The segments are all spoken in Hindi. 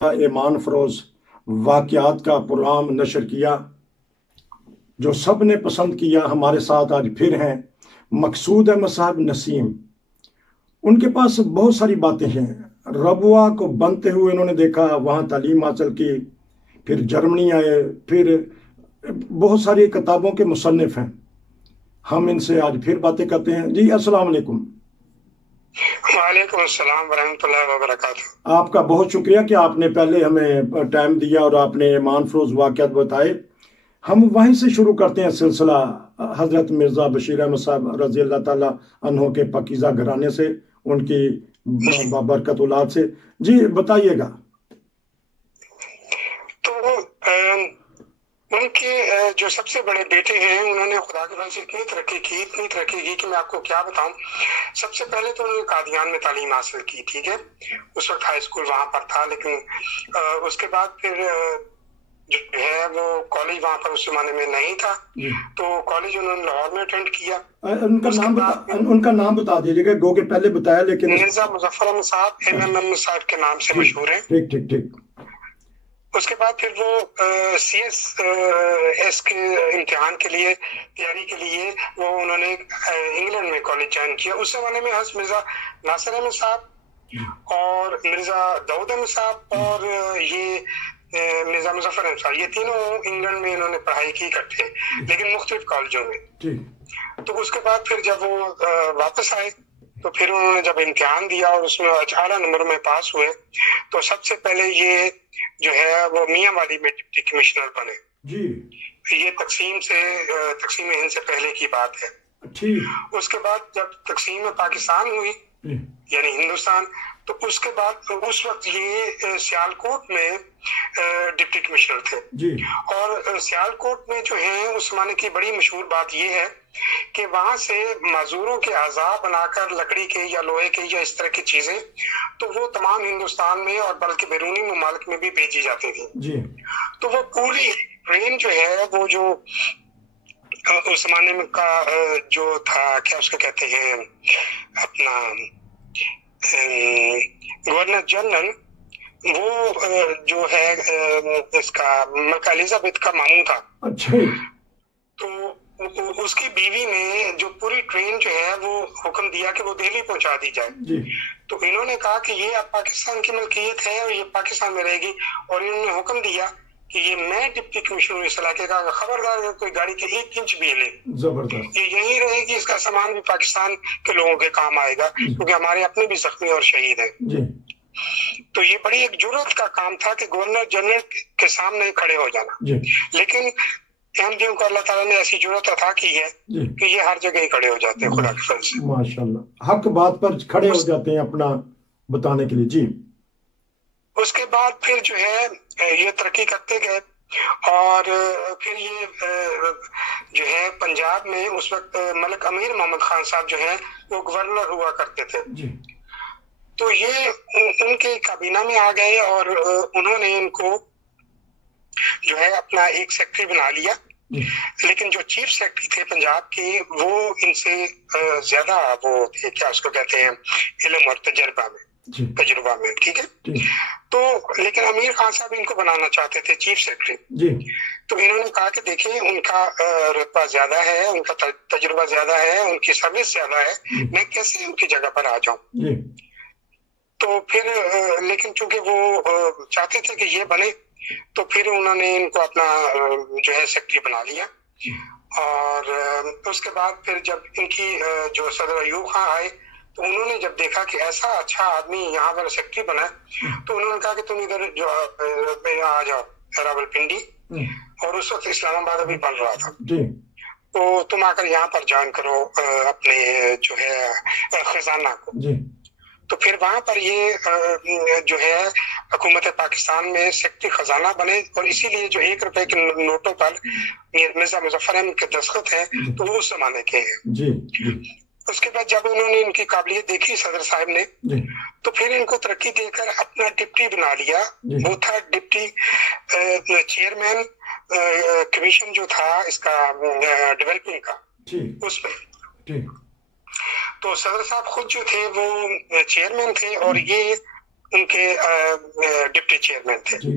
ईमान फरोज वाक़यात का प्रोग्राम नशर किया जो सब ने पसंद किया। हमारे साथ आज फिर हैं मकसूद अहमद साहब नसीम। उनके पास बहुत सारी बातें हैं। रबुआ को बनते हुए इन्होंने देखा, वहाँ तालीम हासिल की, फिर जर्मनी आए, फिर बहुत सारी किताबों के मुसन्निफ हैं। हम इनसे आज फिर बातें करते हैं। जी अस्सलाम वालेकुम। वालेकुम अस्सलाम वरहमतुल्लाहि वबरकातुहू। आपका बहुत शुक्रिया कि आपने पहले हमें टाइम दिया और आपने ईमान फरोज वाक़यात बताए। हम वहीं से शुरू करते हैं सिलसिला हज़रत मिर्ज़ा बशीर अहमद साहब रज़ी अल्लाह ताला अन्हो के पाकीज़ा घराने से, उनकी बरकत औलाद से। जी बताइएगा। तो उनके जो सबसे बड़े बेटे हैं, उन्होंने खुदा के फजल से इतनी तरक्की की कि मैं आपको क्या बताऊं। सबसे पहले तो उन्होंने कादियान में तालीम हासिल की, ठीक है। उस वक्त हाई स्कूल वहां पर था, लेकिन उसके बाद फिर जो है वो कॉलेज वहां पर उस जमाने में नहीं था, तो कॉलेज उन्होंने लाहौर में अटेंड किया। उनका नाम बता दीजिएगा, गो के पहले बताया लेकिन। मिर्जा मुजफ्फर अहमद साहब, MM साहब के नाम से मशहूर है। ठीक ठीक ठीक। उसके बाद फिर वो CS के इम्तिहान के लिए तैयारी के लिए वो उन्होंने इंग्लैंड में कॉलेज ज्वाइन किया। उस जमाने में हज़रत मिर्जा नासिर अहमद साहब और मिर्जा दाऊद अहमद साहब और ये मिर्जा मुजफ्फर अहमद साहब, ये तीनों इंग्लैंड में इन्होंने पढ़ाई की इकट्ठे, लेकिन मुख्तलिफ कॉलेजों में। तो उसके बाद फिर जब वो वापस आए तो फिर उन्होंने जब इम्तिहान दिया और उसमें आला नंबर में पास हुए, तो सबसे पहले ये जो है वो मियाँ वाली में डिप्टी कमिश्नर बने जी। ये तकसीम हिंद से पहले की बात है। उसके बाद जब तकसीम पाकिस्तान हुई यानी हिंदुस्तान, तो उसके बाद उस वक्त ये सियालकोट में डिप्टी कमिश्नर थे जी। और सियालकोट में जो है उस जमाने की बड़ी मशहूर बात ये है कि वहां से मजदूरों के आज़ाद बनाकर लकड़ी के या लोहे के या इस तरह की चीजें, तो वो तमाम हिंदुस्तान में और बल्कि बैरूनी ममालिक में भी भेजी जाती थी जी। तो वो पूरी ट्रेन जो है वो जो उस जमाने में का जो था, क्या उसको कहते हैं, अपना गवर्नर जनरल, वो जो है इसका मलका एलिजाबेथ का मामू था। अच्छा। तो उसकी बीवी ने जो पूरी ट्रेन जो है वो हुक्म दिया कि वो दिल्ली पहुंचा दी जाए जी। तो इन्होंने कहा कि ये अब पाकिस्तान की मलकियत है और ये पाकिस्तान में रहेगी, और इन्होंने हुक्म दिया कि ये मैं डिप्टी कमिश्नर इस इलाके का, खबरदार कोई गाड़ी के 1 इंच भी हिले, जबरदस्त, ये यही रहेगी, इसका सामान भी पाकिस्तान के लोगों के काम आएगा, क्योंकि हमारे अपने भी जख्मी और शहीद हैं जी। तो ये बड़ी एक जुर्रत का काम था कि गवर्नर जनरल के सामने खड़े हो जाना जी। लेकिन अहमदियों को अल्लाह ताला ने ऐसी जुर्रत अता की है कि ये हर जगह ही खड़े हो जाते हैं खुदा के फजल से। माशाल्लाह, हक बात पर खड़े हो जाते हैं अपना बताने के लिए जी। उसके बाद फिर जो है ये तरक्की करते गए, और फिर ये जो है पंजाब में उस वक्त मलिक अमीर मोहम्मद खान साहब जो है वो गवर्नर हुआ करते थे जी। तो ये उनके काबीना में आ गए और उन्होंने इनको जो है अपना एक सेक्रेटरी बना लिया, लेकिन जो चीफ सेक्रेटरी थे पंजाब के वो इनसे ज्यादा वो थे, क्या उसको कहते हैं, इल्म और तजुर्बा में, ठीक है। तो लेकिन अमीर खान साहब इनको बनाना चाहते थे चीफ सेक्रेटरी। तो इन्होंने कहा कि देखें, उनका रुतबा ज्यादा है, उनका तजुर्बा ज्यादा है, उनकी सर्विस ज्यादा है, मैं कैसे उनकी जगह पर आ जाऊं। तो फिर लेकिन चूंकि वो चाहते थे कि ये बने, तो फिर उन्होंने इनको अपना जो है सेक्रेटरी बना लिया। और उसके बाद फिर जब इनकी जो सदर अयूब खान आए, तो उन्होंने जब देखा कि ऐसा अच्छा आदमी यहाँ पर सेक्रेटरी बना, तो उन्होंने कहा कि तुम इधर जो आ जाओ रावलपिंडी, और उस वक्त इस्लामाबाद अभी बन रहा था, तो तुम आकर यहाँ पर ज्वाइन करो अपने जो है खजाना को। तो फिर वहां पर ये जो है हुकूमत पाकिस्तान में सेक्रेटरी खजाना बने, और इसीलिए जो 1 रुपए के नोटों पर मिर्जा मुजफ्फर अहमद के दस्तखत हैं तो वो उस जमाने के हैं जी। उसके बाद जब उन्होंने इनकी काबिलियत देखी सदर साहब ने, तो फिर इनको तरक्की देकर अपना डिप्टी बना लिया। वो था डिप्टी चेयरमैन कमीशन जो था इसका डेवलपिंग का, उसमें। तो सदर साहब खुद जो थे वो चेयरमैन थे, और ये उनके डिप्टी चेयरमैन थे जी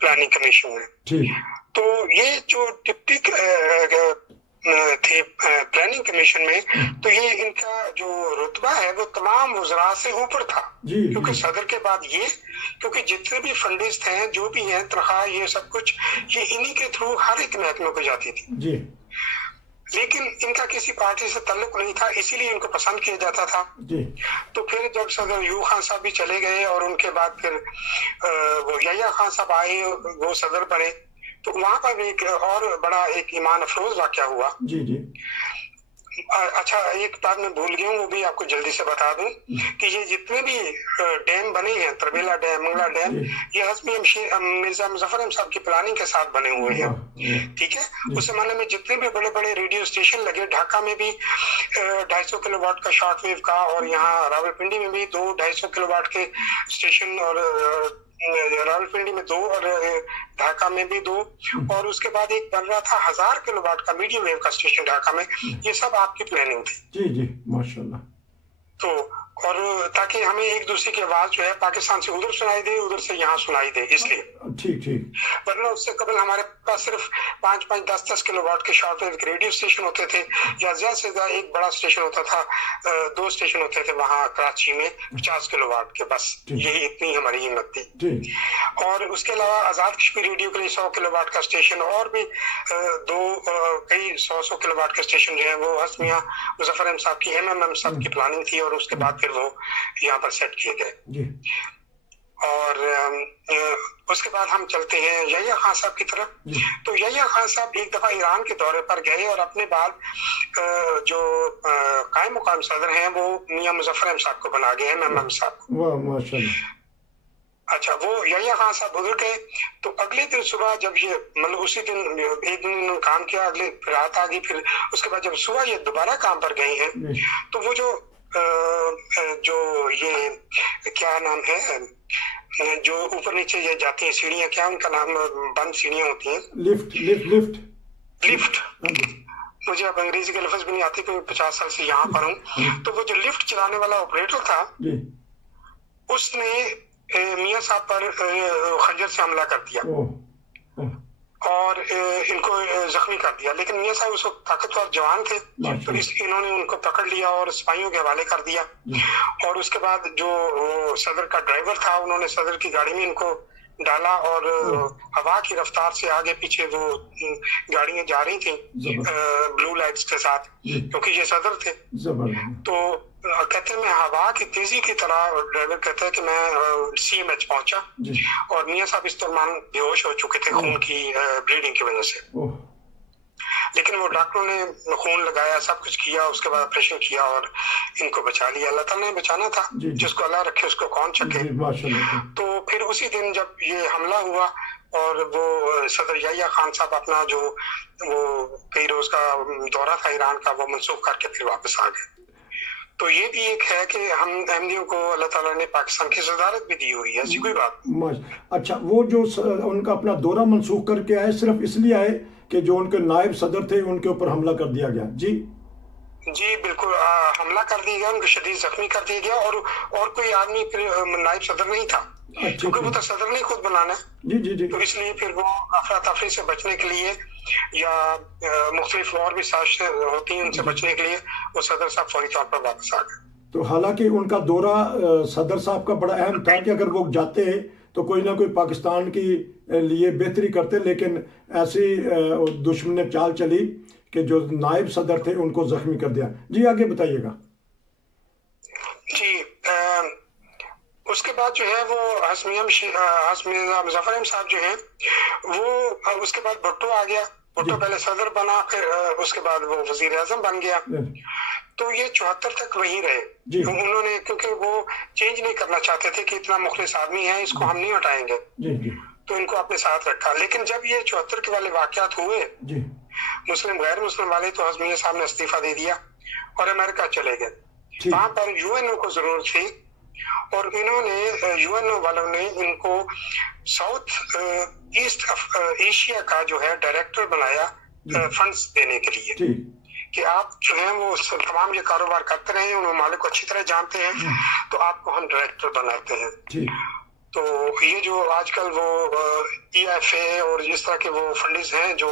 प्लानिंग कमीशन में। ठीक तो ये जो डिप्टी थे प्लानिंग कमीशन में, तो ये इनका जो रुतबा है वो तमाम वज़रा से ऊपर था, जी क्योंकि जी सदर के बाद ये, क्योंकि जितने भी फंडिस्ट हैं जो भी हैं तनख्वाह ये सब कुछ ये इन्हीं के थ्रू हर एक महकमे को जाती थी। जी लेकिन इनका किसी पार्टी से ताल्लुक नहीं था, इसीलिए इनको पसंद किया जाता था। जी तो फिर जब सदर यूब खान साहब भी चले गए और उनके बाद फिर वो याह्या खान साहब आए, वो सदर बने, तो वहां पर भी एक और बड़ा एक ईमान अफरोज वाकया हुआ। जी जी अच्छा, एक बात मैं भूल गया हूँ, वो भी आपको जल्दी से बता दूं कि ये जितने भी डैम बने हैं, तरबेला डैम, मंगला डैम, ये हज़मी मिर्जा मुजफ्फर अहमद साहब की प्लानिंग के साथ बने हुए हैं। ठीक है, उस जमाने में जितने भी बड़े बड़े रेडियो स्टेशन लगे, ढाका में भी 250 किलोवाट का शॉर्टवेव का, और यहाँ रावलपिंडी में भी 250 किलोवाट के स्टेशन, और रावलपिंडी में 2 और ढाका में भी 2, और उसके बाद एक बन रहा था 1000 किलोवाट का मीडियम वेव का स्टेशन ढाका में। ये सब आपकी प्लानिंग थी। जी जी माशाल्लाह। तो और ताकि हमें एक दूसरे की आवाज जो है पाकिस्तान से उधर सुनाई दे, उधर से यहाँ सुनाई दे, इसलिए। ठीक ठीक। वरना उससे कबल हमारे पास सिर्फ 5-5, 10-10 किलोवाट के शॉर्टवेव रेडियो स्टेशन होते थे, या ज्यादा से ज्यादा एक बड़ा स्टेशन होता था, 2 स्टेशन होते थे वहाँ कराची में 50 किलोवाट के, बस यही इतनी हमारी हिम्मत थी। और उसके अलावा आजाद कश्मीर रेडियो के लिए 100 किलोवाट का स्टेशन, और भी कई 100 किलोवाट के स्टेशन जो है वो हस्मिया मुजफ्फर अहमद साहब की, MMM साहब की प्लानिंग थी, और उसके बाद फिर वो यहाँ पर सेट किए गए। और उसके बाद हम चलते हैं याह्या खान साहब की तरफ। तो याह्या खान साहब एक दफा ईरान के दौरे पर गए, और अपने बाद जो कायम मुकाम सदर हैं वो मियां मुजफ्फर अहमद साहब को बना गए, MMM साहब को। वाह माशाल्लाह। अच्छा, वो याह्या खान साहब गुजर गए, तो अगले दिन सुबह जब ये मतलब उसी दिन एक दिन इन्होंने काम किया, अगले रात आ गई, फिर उसके बाद जब सुबह ये दोबारा काम पर गए हैं, तो वो जो ये क्या नाम है, जो ऊपर नीचे ये जाती हैं सीढ़ियाँ, क्या उनका नाम, बंद सीढ़ियाँ होती हैं, लिफ्ट। मुझे अब अंग्रेजी के लफ्ज भी नहीं आते क्योंकि 50 साल से यहाँ पर हूँ। तो वो जो लिफ्ट चलाने वाला ऑपरेटर था, उसने मियां साहब पर खंजर से हमला कर दिया और इनको जख्मी कर दिया। लेकिन मियां साहब उस वक्त ताकतवर जवान थे, तो इन्होंने उनको पकड़ लिया और सिपाहियों के हवाले कर दिया। और उसके बाद जो सदर का ड्राइवर था, उन्होंने सदर की गाड़ी में इनको डाला, और हवा की रफ्तार से आगे पीछे वो गाड़ियां जा रही थी ब्लू लाइट्स के साथ, क्योंकि ये सदर थे। तो कहते हैं मैं हवा की तेजी की तरह, ड्राइवर कहता है कि मैं CMH पहुंचा, और मियां साहब इस दौरान बेहोश हो चुके थे खून की ब्लीडिंग की वजह से। लेकिन वो डॉक्टरों ने खून लगाया, सब कुछ किया, उसके बाद ऑपरेशन किया और इनको बचा लिया। अल्लाह ताला ने बचाना था, जिसको अल्लाह रखे उसको कौन चके। तो फिर उसी दिन जब ये हमला हुआ, और वो सदर याह्या खान साहब अपना जो वो कई रोज का दौरा था ईरान का, वो मनसूख करके फिर वापस आ गए। तो ये भी एक है कि हम अहमदियों को अल्लाह ताला ने पाकिस्तान की सदारत भी दी हुई है, ऐसी कोई बात। अच्छा, वो जो उनका अपना दौरा मनसूख करके आए, सिर्फ इसलिए आए कि जो उनके नायब सदर थे उनके ऊपर हमला कर दिया गया? जी बिल्कुल, हमला कर दिया गया, उनको शदीद जख्मी कर दिया गया, और कोई आदमी फिर नायब सदर नहीं था, क्योंकि वो तो सदर ने खुद बनाना है। जी। तो इसलिए फिर वो अफरा तफरी से बचने के लिए, या मुख्तलिफ और भी साजिशें होती हैं, उनसे बचने के लिए वो सदर साहब फौरी तौर पर वापस आ गए। तो हालांकि उनका दौरा सदर साहब का बड़ा अहम था कि अगर वो जाते तो कोई ना कोई पाकिस्तान की लिए बेहतरी करते, लेकिन ऐसी दुश्मन ने चाल चली कि जो नायब सदर थे उनको जख्मी कर दिया। जी आगे बताइएगा। जी, उसके बाद जो है वो हस्मिया मुजफ्फर अहमद साहब जो है वो, उसके बाद भुट्टो आ गया। भुट्टो पहले सदर बना, फिर उसके बाद वो वजीर आजम बन गया। तो ये 74 तक वही रहे। तो उन्होंने, क्योंकि वो चेंज नहीं करना चाहते थे कि इतना मुखलिस आदमी है, इसको हम नहीं हटाएंगे, तो इनको अपने साथ रखा। लेकिन जब ये 74 के वाले वाकयात हुए, मुस्लिम गैर मुस्लिम वाले, तो हस्मिया साहब ने इस्तीफा दे दिया और अमेरिका चले गए। वहां पर UNO को जरूरत थी, और इन्होंने UNO वालों ने इनको साउथ ईस्ट एशिया का जो है डायरेक्टर बनाया फंड्स देने के लिए, कि आप जो है वो तमाम ये कारोबार करते रहे, उन मालिक को अच्छी तरह जानते हैं, तो आपको हम डायरेक्टर बनाते हैं। ठीक। तो ये जो आजकल वो EFA और इस तरह के वो फंड्स हैं जो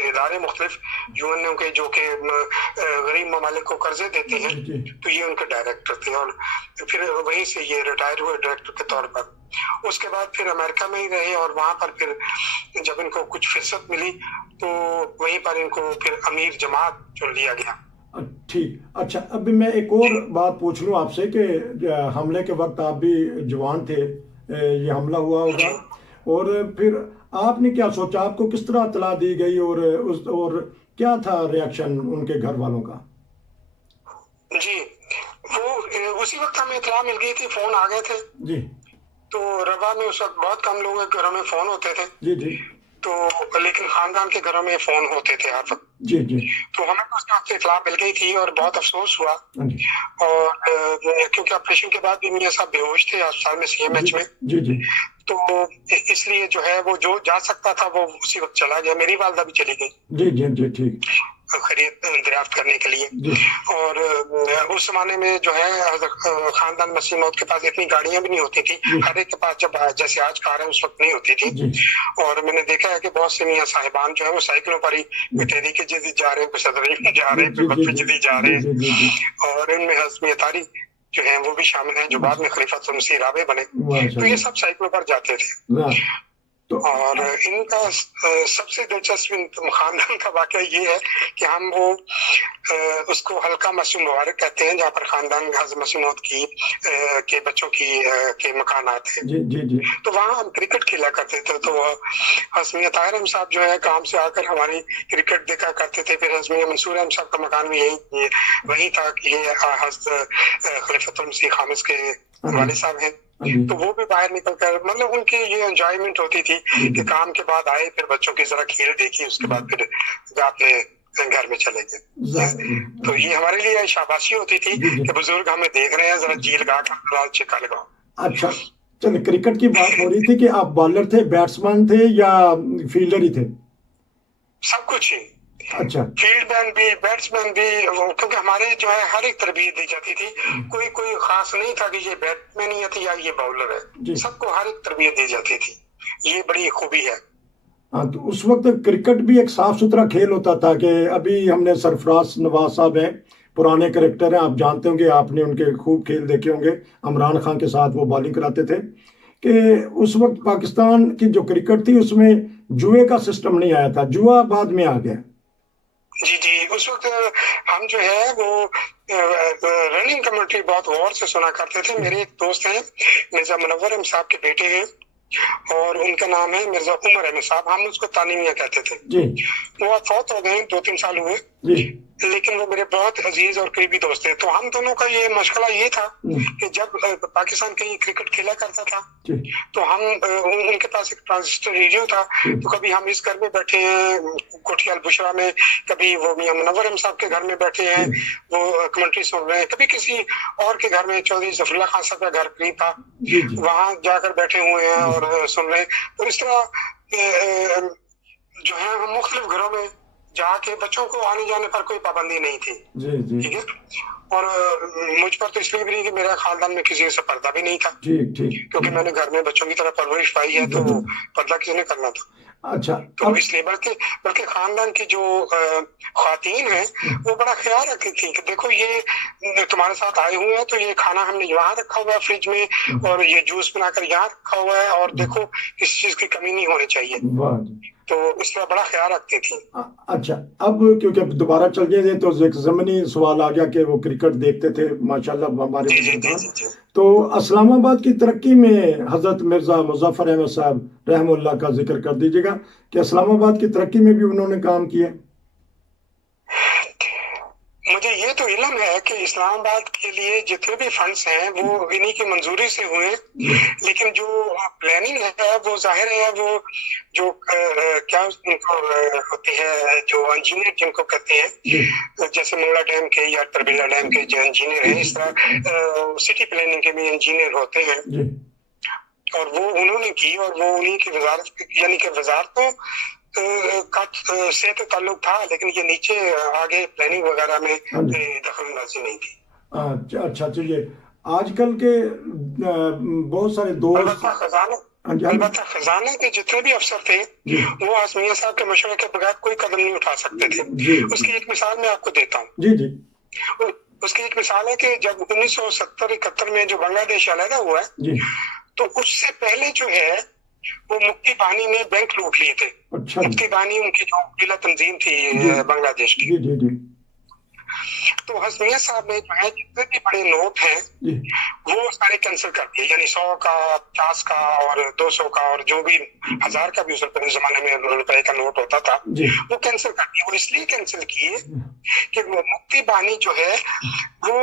इदारे मुख्तलिफ यूएनओ के जो कि गरीब ममालिक को कर्जे देते हैं, तो ये उनके डायरेक्टर थे और फिर वहीं से ये रिटायर हुए डायरेक्टर के तौर पर। उसके बाद फिर अमेरिका में ही रहे और वहां पर फिर जब इनको कुछ फुर्सत मिली तो वहीं पर इनको फिर अमीर जमात चुन लिया गया। ठीक। अच्छा, अभी मैं एक और बात पूछ लूँ आपसे कि हमले के वक्त आप भी जवान थे, ये हमला हुआ होगा, और फिर आपने क्या सोचा, आपको किस तरह इत्तला दी गई और क्या था रिएक्शन उनके घर वालों का? जी, वो उसी वक्त हमें इत्तला मिल गई थी, फोन आ गए थे जी। तो रबा में उस वक्त बहुत कम लोगों के घरों में फोन होते थे जी जी। तो लेकिन खानदान के घरों में फोन होते थे हर वक्त। जी जी। तो हमें तो उस वक्त इत्तला मिल गई थी और बहुत अफसोस हुआ, और क्योंकि ऑपरेशन के बाद भी मियां साहब बेहोश थे अस्पताल में CMH में। जी जी। तो इसलिए जो है वो जो जा सकता था वो उसी वक्त चला गया। मेरी वालदा भी चली गई जी जी जी। ठीक। खरीद दरियाफ्त करने के लिए। और उस जमाने में जो है खानदान मसीह मौद के पास इतनी गाड़ियां भी नहीं होती थी, हर एक के पास जब जैसे आज कार है उस वक्त नहीं होती थी। और मैंने देखा है कि बहुत से मियां साहिबान जो है वो साइकिलों पर ही कोई तहरीक जदीद जा रहे हैं, कोई सदर जा रहे हैं, कोई वक्फ जदीद जा रहे हैं, और इनमें हज़मी अतारी जो है वो भी शामिल हैं जो बाद में खलीफतुल मसीह राबे बने। तो ये सब साइकिलों पर जाते थे। और इनका सबसे दिलचस्प खानदान का वाकया ये है कि हम वो उसको हल्का मसीह मुबारक कहते हैं जहाँ पर खानदान हज़रत मसीह मौद की के बच्चों की के मकानात हैं। जी जी जी। तो वहाँ हम क्रिकेट खेला करते थे। तो हसमिया ताहिर अहमद साहब जो है काम से आकर हमारी क्रिकेट देखा करते थे। फिर हसमिया मंसूर अहमद साहब का मकान भी यही वहीं था कि ये खलीफतुल मसीह खामिस के वाले साहब हैं। तो वो भी बाहर निकल कर मतलब उनकी ये एंजॉयमेंट होती थी कि काम के बाद आए, फिर बच्चों की जरा खेल देखी, उसके बाद फिर अपने घर में चले गए। तो ये हमारे लिए शाबाशी होती थी कि बुजुर्ग हमें देख रहे हैं, जरा जी लगा कर चिका लगाओ। अच्छा, चलिए, क्रिकेट की बात हो रही थी कि आप बॉलर थे, बैट्समैन थे या फील्डर ही थे? सब कुछ ही। अच्छा। फील्डमैन भी, बैट्समैन भी, क्योंकि हमारे जो है हर एक तरबियत दी जाती थी। कोई खास नहीं था कि ये बैट्समैन ही है या ये बॉलर है, सबको हर एक तरबियत दी जाती थी। ये बड़ी खूबी है। हाँ, तो उस वक्त क्रिकेट भी एक साफ सुथरा खेल होता था कि अभी हमने सरफराज नवाज साहब हैं, पुराने करेक्टर हैं, आप जानते होंगे, आपने उनके खूब खेल देखे होंगे, इमरान खान के साथ वो बॉलिंग कराते थे, कि उस वक्त पाकिस्तान की जो क्रिकेट थी उसमें जुए का सिस्टम नहीं आया था, जुआ बाद में आ गया। जी जी, उस वक्त हम जो है वो रनिंग कमेंट्री बहुत गौर से सुना करते थे। मेरे एक दोस्त हैं मिर्जा मुनव्वर अहमद साहब के बेटे हैं और उनका नाम है मिर्जा उमर अहमद साहब, हम उसको तानीमिया कहते थे जी। वो फौत हो गए, 2-3 साल हुए जी। लेकिन वो मेरे बहुत अजीज और करीबी दोस्त थे। तो हम दोनों का ये मशगला ये था कि जब पाकिस्तान कहीं क्रिकेट खेला करता था तो हम उनके पास एक ट्रांजिस्टर रेडियो था, तो कभी हम इस घर में बैठे हैं कोठियाल बुशरा में, कभी वो मियां मुनव्वर अहमद साहब के घर में बैठे हैं, वो कमेंट्री सुन रहे हैं, कभी किसी और के घर में, चौधरी जफरुल्लाह खान साहब का घर करीब था, वहां जाकर बैठे हुए हैं और सुन रहे हैं। तो इस तरह जो है हम मुख्तलिफ घरों में जाके, बच्चों को आने जाने पर कोई पाबंदी नहीं थी, ठीक है। और मुझ पर तो इसलिए भी नहीं कि मेरा खानदान में किसी से पर्दा भी नहीं था, क्योंकि मैंने घर में बच्चों की तरह परवरिश पाई है, तो पर्दा किसी ने करना था। अच्छा, तो इसलिए बल्कि खानदान की जो ख्वातीन है वो बड़ा ख्याल रखती थी कि देखो ये तुम्हारे साथ आए हुए हैं, तो ये खाना हमने यहाँ रखा हुआ है फ्रिज में, और ये जूस बनाकर यहाँ रखा हुआ है, और देखो किसी चीज की कमी नहीं होनी चाहिए। तो इसका बड़ा ख्याल रखती थी। अच्छा, अब क्योंकि अब दोबारा चल गए तो एक ज़मीनी सवाल आ गया कि वो क्रिकेट देखते थे माशाल्लाह हमारे। तो इस्लामाबाद की तरक्की में हजरत मिर्जा मुजफ्फर अहमद साहब रहमुल्लाह का जिक्र कर दीजिएगा कि इस्लामाबाद की तरक्की में भी उन्होंने काम किया। मुझे ये तो इल्म है कि इस्लामाबाद के लिए जितने भी फंड्स हैं वो इन्हीं की मंजूरी से हुए, लेकिन जो प्लानिंग है वो जाहिर है वो जो क्या उनको होती है, जो इंजीनियर जिनको कहते हैं, जैसे मंगला डैम के या तरबिला डैम के जो इंजीनियर हैं, इस तरह सिटी प्लानिंग के भी इंजीनियर होते हैं, और वो उन्होंने की, और वो उन्हीं की वजारत, यानी कि वजारतों से तो ताल्लुक था, लेकिन ये नीचे आगे प्लानिंग वगैरह में हाँ जी। दखलंदाजी नहीं थी। अच्छा चलिए, आजकल के बहुत सारे दोस्त, अलबत्ता खजाना हाँ जी, अलबत्ता खजाने के जितने भी अफसर थे जी वो हसमिया साहब के मशवरे के बगैर कोई कदम नहीं उठा सकते थे। जी उसकी एक मिसाल मैं आपको देता हूँ। जी जी उसकी एक मिसाल है कि जब 1970-71 में जो बांग्लादेश अलहदा हुआ है, जी। तो उससे पहले जो है वो मुक्ति बाहिनी ने बैंक लूट लिए थे। अच्छा मुक्ति बाहिनी उनकी जो जिला तंजीम थी जी बांग्लादेश की। जी जी जी तो हसनिया साहब ने जो है जितने भी बड़े नोट हैं जी वो सारे कैंसिल कर दिए, यानी 100 का, 50 का और 200 का और जो भी 1000 का भी उस जमाने में रुपए का नोट होता था जी वो कैंसिल कर दिए। वो इसलिए कैंसिल किए कि वो मुक्ति बाहिनी जो है वो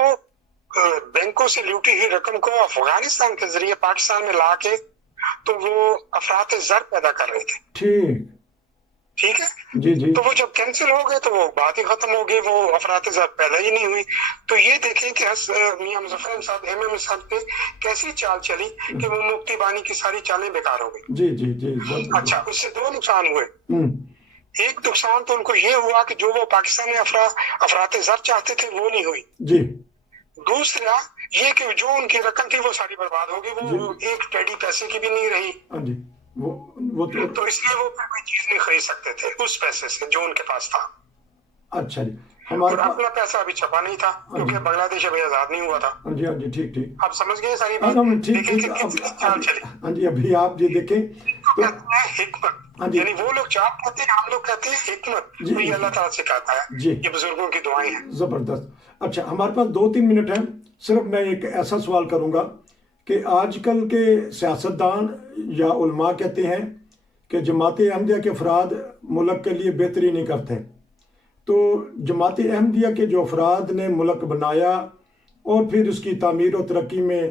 बैंकों से लूटी हुई रकम को अफगानिस्तान के जरिए पाकिस्तान में ला के तो वो अफरात ज़र पैदा कर रहे थे। ठीक है जी जी। तो वो जब कैंसिल हो गए तो वो बात ही खत्म हो गई, वो अफरात ज़र पैदा ही नहीं हुई। तो ये देखें कि मियां मुजफ्फर साहब, एमएम साहब पे कैसी चाल चली कि वो मुक्ति बानी की सारी चालें बेकार हो गई। जी जी जी। अच्छा, उससे दो नुकसान हुए। एक नुकसान तो उनको ये हुआ कि जो वो पाकिस्तान में अफरात ज़र चाहते थे वो नहीं हुई जी। दूसरा ये कि जो उनकी रकम थी वो सारी बर्बाद हो गई, वो एक टेडी पैसे की भी नहीं रही जी। वो तो इसलिए वो फिर कोई चीज नहीं खरीद सकते थे उस पैसे से जो उनके पास था। अच्छा जी। हमारा अपना पैसा अभी छपा नहीं था क्योंकि बांग्लादेश अभी आजाद नहीं हुआ था। हाँ जी, हाँ जी, ठीक ठीक। आप समझ गए सारी बात? हाँ जी, अभी आप ये देखें तो हिकमत, यानी वो लोग चाप कहते हैं, हम लोग कहते हैं हिकमत। तो ये अल्लाह ताला से कहता है जी, ये बुजुर्गों की दुआएं हैं। जबरदस्त। अच्छा, हमारे पास 2-3 मिनट हैं, सिर्फ मैं एक ऐसा सवाल करूंगा कि आजकल के सियासतदान या उलमा कहते हैं कि जमात अहमदिया के अफराद मुल्क के लिए बेहतरी नहीं करते। तो जमात अहमदिया के जो अफराद ने मुल्क बनाया और फिर उसकी तामीर और तरक्की में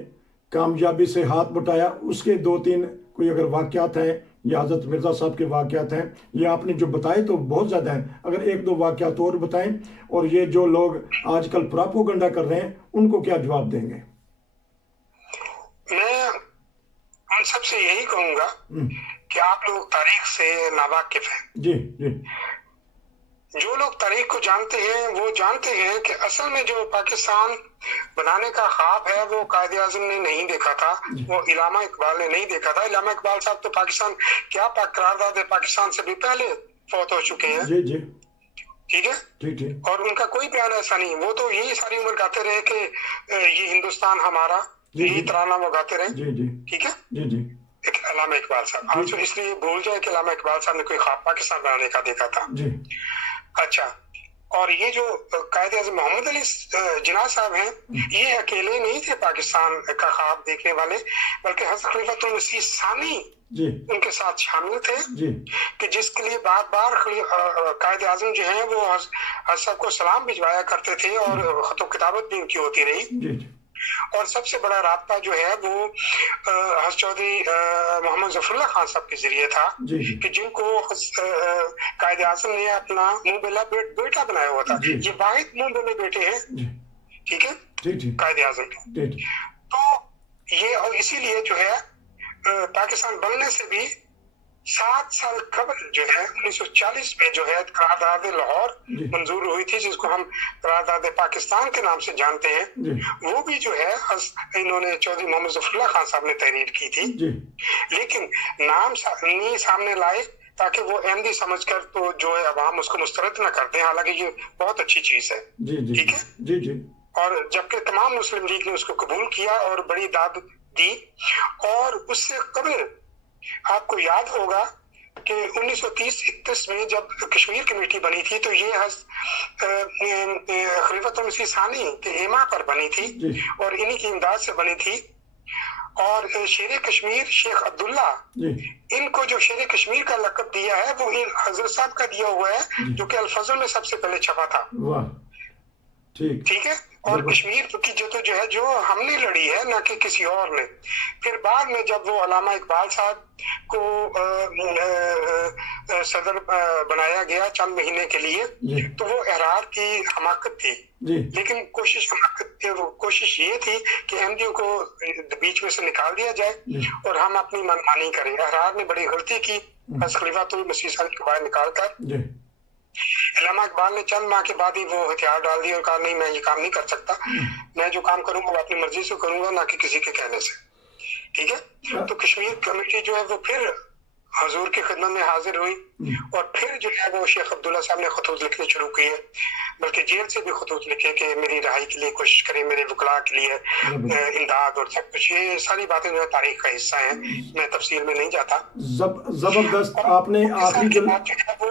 कामयाबी से हाथ बटाया, उसके 2-3 कोई अगर वाक़यात हैं या हज़रत मिर्ज़ा साहब के वाक़यात हैं, या आपने जो बताए तो बहुत ज़्यादा हैं, अगर 1-2 वाक़यात और बताएं। और ये जो लोग आजकल प्रोपेगेंडा कर रहे हैं उनको क्या जवाब देंगे? मैं उन सबसे यही कहूँगा कि आप लोग तारीख से नावाकिफ हैं। जी जी। जो लोग तारीख को जानते हैं वो जानते हैं कि असल में जो पाकिस्तान बनाने का ख्वाब है वो कायदे आज़म ने नहीं देखा था, वो इलामा इकबाल ने नहीं देखा था। इलामा इकबाल साहब तो पाकिस्तान क्या करारदाद पाकिस्तान से भी पहले फौत हो चुके हैं। जी जी, ठीक है, ठीक ठीक। और उनका कोई बयान ऐसा नहीं, वो तो यही सारी उम्र गाते रहे कि ये हिंदुस्तान हमारा, यही तराना वो गाते रहे। जी जी, ठीक है जी जी। एक अल्लामा इकबाल साहब, आज तो इसलिए भूल जाए कि अल्लामा इकबाल साहब ने कोई ख्वाब पाकिस्तान बनाने का देखा था जी। अच्छा, और ये जो कायदे आज़म मोहम्मद अली जिन्ना साहब हैं, ये अकेले नहीं थे पाकिस्तान का ख्वाब देखने वाले, बल्कि हज़रत खलीफतुल मसीह सानी जी उनके साथ शामिल थे जी, कि जिसके लिए बार बार कायदे आज़म जो हैं वो हज़रत को सलाम भिजवाया करते थे और खतो किताबत भी उनकी होती रही जी। और सबसे बड़ा राब्ता जो है वो हज़रत चौधरी मोहम्मद ज़फ़रुल्लाह खान साहब के जरिए था जी, कि जिनको कायदे आज़म ने अपना मुंह बेला बेटा बनाया हुआ था। ये वाहिद मुंह बेले बेटे हैं, ठीक है, कायदे आज़म के। तो ये, और इसीलिए जो है पाकिस्तान बनने से भी 7 साल कबल जो है 1940 में जो है करारदाद लाहौर मंजूर हुई थी, जिसको हम करारदाद पाकिस्तान के नाम से जानते हैं। वो भी जो है इन्होंने चौधरी मोहम्मद ज़फ़रुल्लाह खान साहब ने तहरीर की थी, लेकिन नाम नहीं सामने लाए ताकि वो अहमदी समझकर तो जो है अवाम उसको मुस्तरद न कर दें, हालांकि ये बहुत अच्छी चीज है। ठीक है जी जी। और जबकि तमाम मुस्लिम लीग ने उसको कबूल किया और बड़ी दाद दी। और उससे कबल आपको याद होगा कि 1930-31 में जब कश्मीर कमेटी बनी थी तो ये खलीफतुल मसीह सानी के हिमा पर बनी थी और इन्हीं की इमदाद से बनी थी। और शेर कश्मीर शेख अब्दुल्ला, इनको जो शेर कश्मीर का लक़ब दिया है वो इन हजरत साहब का दिया हुआ है, जो कि अल-फज़ल में सबसे पहले छपा था। ठीक है। और कश्मीर की जो है जो हमने लड़ी है, ना कि किसी और ने। फिर बाद में जब वो अल्लामा इकबाल साहब को सदर बनाया गया चंद महीने के लिए, तो वो एहरार की हमाकत थी, लेकिन कोशिश ये थी कि अहमदियों को बीच में से निकाल दिया जाए और हम अपनी मनमानी करें। एहरार ने बड़ी गलती की बस खलीफातुल मसीह साहब को बाहर निकाल कर जी अल्लामा इकबाल ने चंद माह के बाद ही वो हथियार डाल दिए और कहा नहीं, मैं ये काम नहीं कर सकता, मैं जो काम करूंगा वो अपनी मर्जी से करूंगा, ना कि किसी के कहने से। ठीक है, तो कश्मीर कमेटी जो है वो फिर हजूर की खिदमत में हाजिर हुई और फिर जो है वो शेख अब्दुल्ला साहब ने खतूत लिखने शुरू किए, बल्कि जेल से भी खतूत लिखे कि मेरी रहाई के लिए कोशिश करें, मेरे वकला के लिए इमदाद और सब कुछ। ये सारी बातें जो है तारीख का हिस्सा है, मैं तफसील में नहीं जाता। जबरदस्त आपने आखिरी बात जो है वो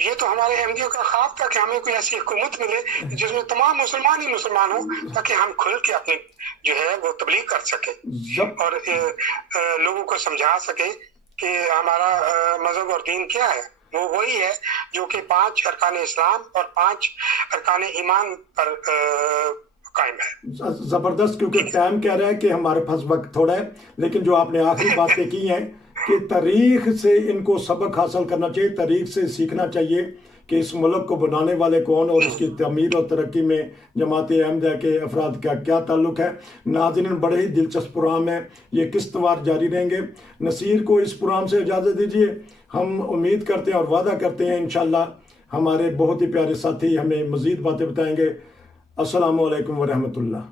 ये तो हमारे अहमदियों का ख्वाब था कि हमें कोई ऐसी हुकूमत मिले जिसमें तमाम मुसलमान ही मुसलमान हो, ताकि हम खुल के अपनी जो है वो तबलीग कर सके और लोगों को समझा सके कि हमारा मजहब और दीन क्या है। वो वही है जो कि 5 अरकान इस्लाम और 5 अरकान ईमान पर कायम है। जबरदस्त, क्योंकि टाइम कह रहा है कि हमारे पास वक्त थोड़ा है, लेकिन जो आपने आखिरी बातें की हैं कि तारीख से इनको सबक हासिल करना चाहिए, तारीख से सीखना चाहिए कि इस मुल्क को बनाने वाले कौन और इसकी तमीर और तरक्की में जमात अहमदिया के अफराद का क्या ताल्लुक है। नाज़रीन, बड़े ही दिलचस्प प्रोग्राम है, ये किस्तवार जारी रहेंगे। नसीर को इस प्रोग्राम से इजाज़त दीजिए। हम उम्मीद करते हैं और वादा करते हैं इंशाअल्लाह हमारे बहुत ही प्यारे साथी हमें मज़ीद बातें बताएंगे। अस्सलामु अलैकुम व रहमतुल्लाह।